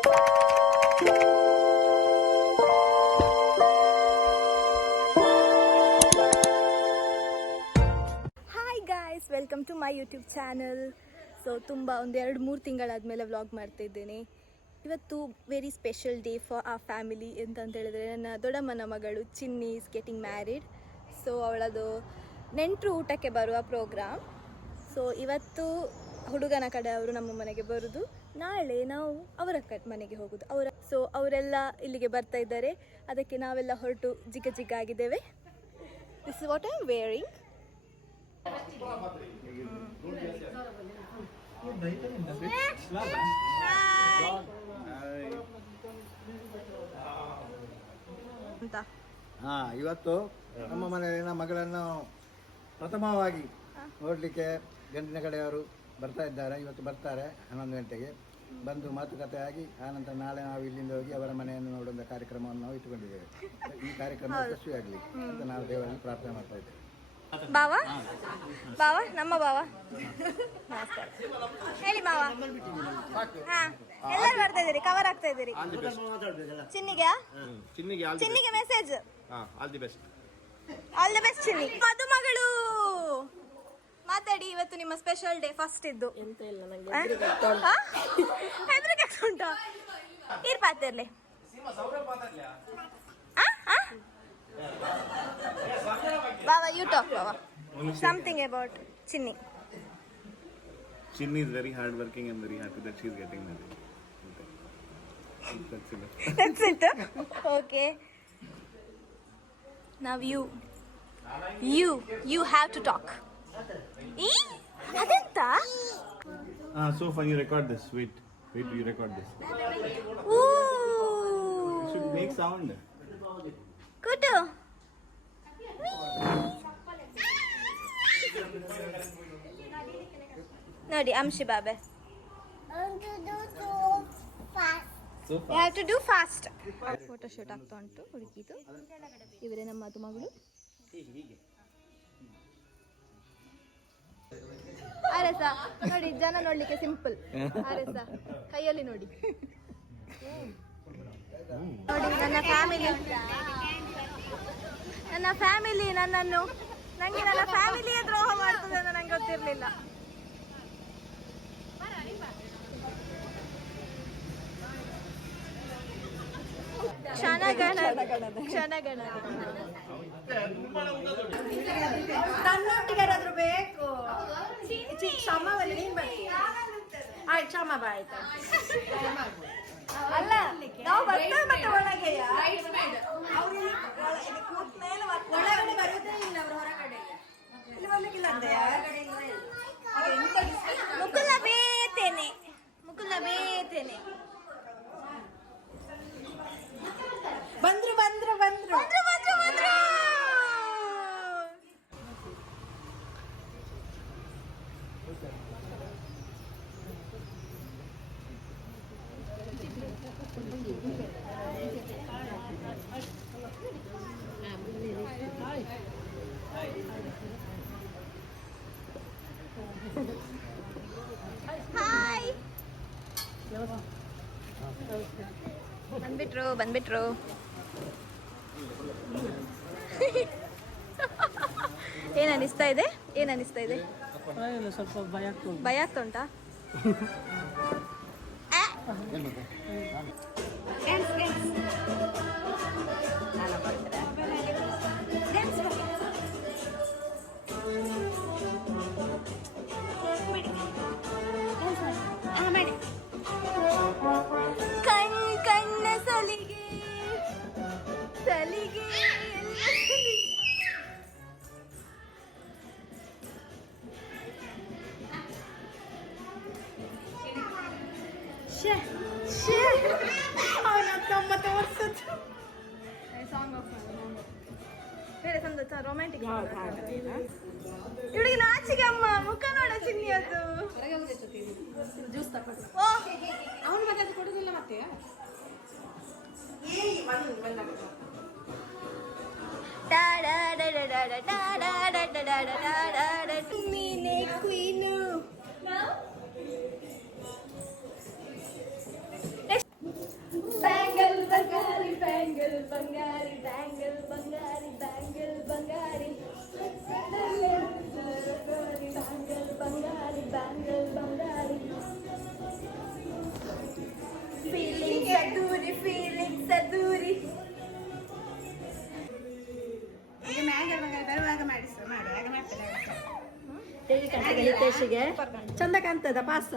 Hi guys, welcome to my YouTube channel. So ತುಂಬ ಒಂದು 2-3 ತಿಂಗಳಾದಮೇಲೆ ವ್ಲಾಗ್ ಮಾಡ್ತಾ ಇದ್ದೇನೆ. ಇವತ್ತು ವೆರಿ ಸ್ಪೆಷಲ್ ಡೇ ಫಾರ್ ಆ ಫ್ಯಾಮಿಲಿ. ಎಂತಂತ ಹೇಳಿದರೆ, ನನ್ನ ದೊಡ್ಡಮ್ಮನ ಮಗಳು ಚಿನ್ನಿ ಈಸ್ ಗೆಟಿಂಗ್ ಮ್ಯಾರಿಡ್. ಸೊ ಅವಳದು ನೆಂಟರು ಊಟಕ್ಕೆ ಬರುವ ಪ್ರೋಗ್ರಾಮ್. ಸೊ ಇವತ್ತು ಹುಡುಗನ ಕಡೆ ಅವರು ನಮ್ಮ ಮನೆಗೆ ಬರೋದು, ನಾಳೆ ನಾವು ಅವರ ಮನೆಗೆ ಹೋಗೋದು. ಅವರೆಲ್ಲ ಇಲ್ಲಿಗೆ ಬರ್ತಾ ಇದ್ದಾರೆ. ಅದಕ್ಕೆ ನಾವೆಲ್ಲ ಹೊರಟು ಜಿಗ ಆಗಿದ್ದೇವೆ. This is what I am wearing. ಇವತ್ತು ನಮ್ಮ ಮನೆಯಲ್ಲಿನ ಮಗಳನ್ನು ಪ್ರಥಮವಾಗಿ ನೋಡಲಿಕ್ಕೆ ಗಂಡಿನ ಕಡೆಯವರು ಬರ್ತಾ ಇದ್ದಾರೆ. ಇವತ್ತು ಬರ್ತಾರೆ 11 ಗಂಟೆಗೆ. ಬಂದು ಮಾತುಕತೆ ಆಗಿ ಆನಂತರ ನಾಳೆ ನಾವು ಇಲ್ಲಿಂದ ಹೋಗಿ ಅವರ ಮನೆಯನ್ನು ನೋಡುವಂಥ ಕಾರ್ಯಕ್ರಮವನ್ನು ನಾವು ಇಟ್ಟುಕೊಂಡಿದ್ದೇವೆ. ಈ ಕಾರ್ಯಕ್ರಮ ಯಶಸ್ವಿಯಾಗಲಿ ಅಂತ ನಾವು ದೇವರಲ್ಲಿ ಪ್ರಾರ್ಥನೆ ಮಾಡ್ತಾ ಇದ್ದೇವೆ. ಬಾವ ನಮ್ಮ ಬಾವ ನಮಸ್ಕಾರ ಹೇಳಿ ಬಾವ. ಹಾ, ಎಲ್ಲರೂ ಬರ್ತಾ ಇದ್ದೀರಿ, ಕವರ್ ಆಗ್ತಾ ಇದ್ದೀರಿ. ಚಿನ್ನಿಗೆ ಮೆಸೇಜ್ ಆಲ್ ದಿ ಬೆಸ್ಟ್ ಚಿನ್ನಿ. ಮದುಮಗಳು ಮಾತಾಡಿ. ಇವತ್ತು ನಿಮ್ಮ ಸ್ಪೆಷಲ್ ಡೇ, ಫಸ್ಟ್ ಇದ್ದು. ಹೆದರಿಕೆ ಉಂಟಾ? ಇರ್ಪಾತಿರ್ಲಿ. Baba, you talk, Baba. Something about Chinni. Chinni is very hardworking and very happy that she is getting married. That's it. Okay. Now you have to talk. Adenta? So far you record this. Wait, you record this. Ooh. You should make sound. Good. ನೋಡಿ ಅಂಶಿ ಬಾಬೆ, you have to do fast. Photo shoot ಆಗ್ತಾ ಉಂಟು ಹುಡುಗಿದು. ಇವರೇ ನಮ್ಮ ಮದುಮಗಳು. ಅರೆಸ ನೋಡಿ, ಜನ ನೋಡ್ಲಿಕ್ಕೆ simple. ಅರೆಸ ಕೈಯಲ್ಲಿ ನೋಡಿ ನನ್ನ ಫ್ಯಾಮಿಲಿ ನನಗೆ ನನ್ನ ಫ್ಯಾಮಿಲಿಯೇ ದ್ರೋಹ ಮಾಡ್ತದೆ ಅಂತ ನಂಗೆ ಗೊತ್ತಿರಲಿಲ್ಲ. ಕ್ಷಣಗಣ ತನ್ನೊಟ್ಟಿಗೆ ಯಾರಾದ್ರೂ ಬೇಕು. ಕ್ಷಮವಲ್ಲಿ ನೀನ್ ಆಯ್ತು, ಕ್ಷಮ ಬಾ ಆಯ್ತಾ. ಅಲ್ಲ, ನಾವು ಬರ್ತೇವೆ ಮತ್ತೆ ಒಳಗೆ. ಒಳಗಡೆ ಬರುವುದೇ ಇಲ್ಲ, ಅವರು ಹೊರಗಡೆ ಇಲ್ಲಿ ಬರ್ಲಿಕ್ಕಿಲ್ಲ ಅಂತೆ. ಮುಕುಲ ಬೇತೇನೆ ಬಂದ್ರು ಹಾಯ್, ಬಂದ್ಬಿಟ್ರು. ಏನ್ ಅನಿಸ್ತಾ ಇದೆ? ಸ್ವಲ್ಪ ಭಯ ಆಗ್ತಾ ಉಂಟಾ? ಕಣ್ಣ ಸಲಿಗೆ ರೊಮ್ಯಾಂಟಿಕ್. ಇವಳಿಗೆ ನಾಚಿಗೆ ಅಮ್ಮ, ಮುಖ ನೋಡ ಚಿನ್ನಿ. ಅದು ಜ್ಯೂಸ್ ತಗೊಂಡು ಅವನು ಮತ್ತೆ ಅದು ಕೊಡುದಿಲ್ಲ ಮತ್ತೆ. ನೀನೆ ಕ್ವೀನು. ಟೇಸ್ಟಿಗೆ ಚಂದ ಕಾಣ್ತದ ಪಾಸ.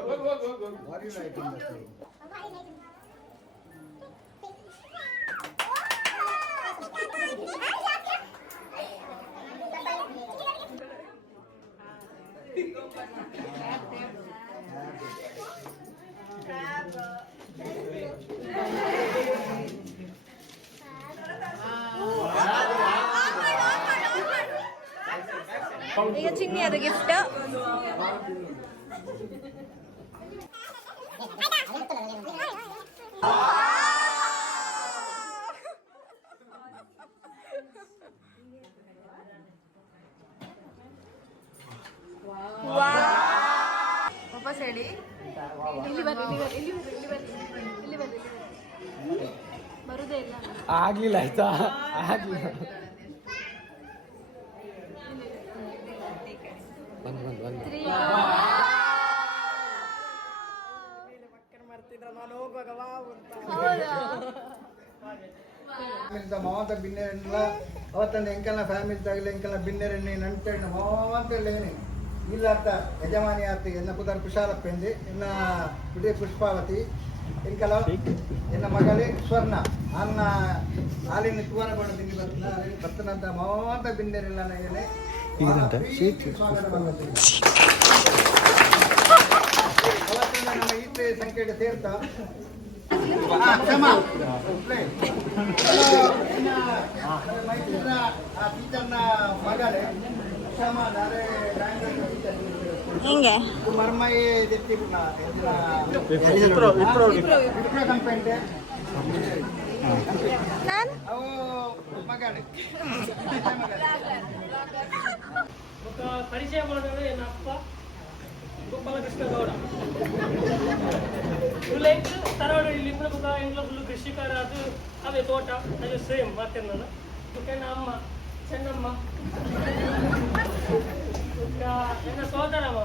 What do you like in the food? ಈಗ ಚಿನ್ನಿ ಅದು ಗಿಫ್ಟ್. ವಾಪಸ್ ಹೇಳಿ. ಇಲ್ಲಿ ಬರುದೇ ಇಲ್ಲ. ಆಗ್ಲಿಲ್ಲ ಆಯ್ತಾ, ಆಗ್ಲಿಲ್ಲ. ಮಾವಂತ ಬಿನ್ನೆರೆಲ್ಲ ಅವತ್ತಂದು ಎಂಕಲ್ನ ಫ್ಯಾಮಿಲಿ ತಗಲಿ ಎಂಕಲ್ನ ಬಿನ್ನೆರೆಣ್ಣೆ ನಂಟೆಣ್ಣ ಮಾವಂತ ಹೇಳೇನೆ ಇಲ್ಲ ಅಂತ ಯಜಮಾನಿ ಆತಿ ಎನ್ನ ಪುದರ್ ಕುಶಾಲಪ್ಪೆಂದು ಎನ್ನ ಉದಯ ಪುಷ್ಪಾವತಿ ಎಂಕಲ ಎನ್ನ ಮಗಳೇ ಸ್ವರ್ಣ ಅನ್ನ ಹಾಲಿನ ತುವರ ಬಣ್ಣದಿಂದ ಬರ್ತನಂತ ಮಾವಂತ ಬಿನ್ನೆರೆಲ್ಲ ನನಗೆ ಸ್ವಾಗತ ಮಾಡ್ತೀನಿ. ಅವತ್ತಿಂದ ನಮ್ಮ ಈತೆ ಸಂಖ್ಯೆ ಸೇರ್ತಾ ಮೈಸೂರಿನ ಟೀಚರ್ನ ಮಗಳೇ ಕ್ಷಮ ನಾಳೆ ಹೆಂಗೆ ಮರ್ಮಯಿ ಕಂಪೆಂಟ್ ನಾನು ಅವು ಮಗಳೇ ಪರಿಚಯ ಮಾಡೋದು ಏನಪ್ಪ ಗೋಪಾಲಕೃಷ್ಣ ಗೌಡ ಲೈಕ್ ತರವಾಡು ಇಲ್ಲಿ ಎಂಗ್ಲ ಫುಲ್ ಕೃಷಿಕಾರ ಅದು ಅವೇ ತೋಟ ಅದು ಸೇಮ್ ಮಾತೇನಲ್ಲ ನನ್ನ ಅಮ್ಮ ಚೆನ್ನಮ್ಮ ನನ್ನ ಸೋದರ ಮಾಮ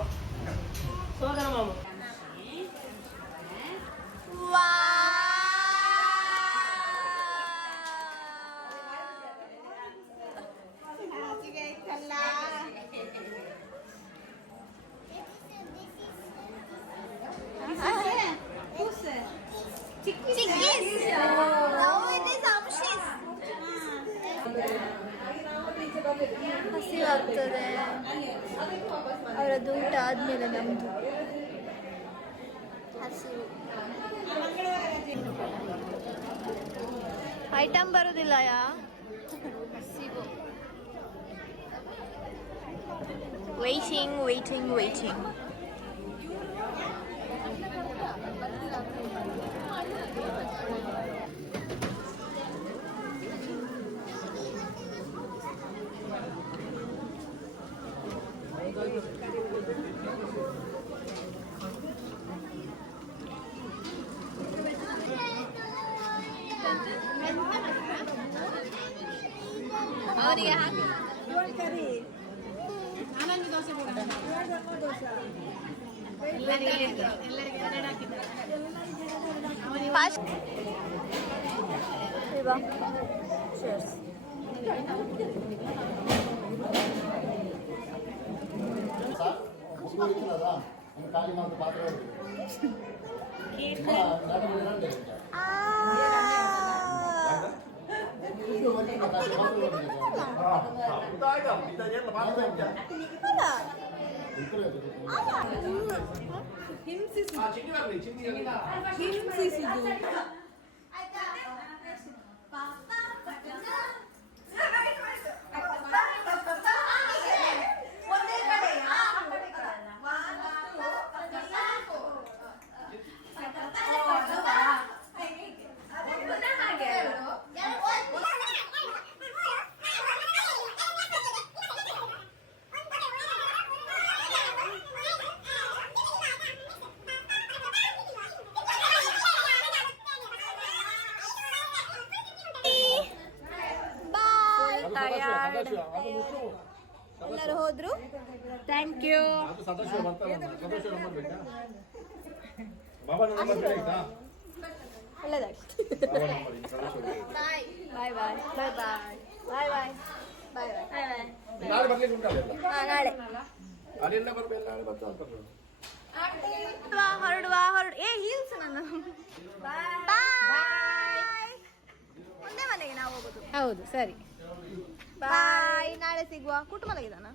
ಹಸಿವಾಗ್ತದೆ. ಅವರದ್ದು ಊಟ ಆದ್ಮೇಲೆ ನಮ್ದು ಹಸಿವು. ಐಟಮ್ ಬರೋದಿಲ್ಲ ಹಸಿವು. Waiting waiting waiting. ಅವರಿಗೆ ಹಾಕಿ ಫಾಸ್ಟ್ ಇವಾ ಚೇರ್ಸ್ ಎಲ್ಲರೂ ಹೋದ್ರು. Thank you. ಒಳ್ಳೆದಾಯ್ತು. ಬಾಯ್ ಬಾಯ್ ಬಾಯ್ ಬಾಯ್ ಬಾಯ್ ಬಾಯ್ ಬಾಯ್ ಬಾಯ್ ಬಾಯ್. ನಾಳೆ ಬರ್ಲಿಕ್ಕೆ ಉಂಟಲ್ಲ ನಾಳೆ ಅಲ್ಲೆಲ್ಲ ಬರ್ಬೇಕು ನಾಳೆ ಬರ್ತಾ ಅಂತಾರೆ ಹೊರಡುವ ಏ ಹೀಲ್ಸ್ ನನ್ನ ಬಾಯ್. ಒಂದೇ ಮನೆಗೆ ನಾವು ಹೋಗೋದು. ಹೌದು ಸರಿ ಬಾಯ್. ನಾಳೆ ಸಿಗುವ. ಕುಟುಂಬದಾಗಿದ್ದಾನ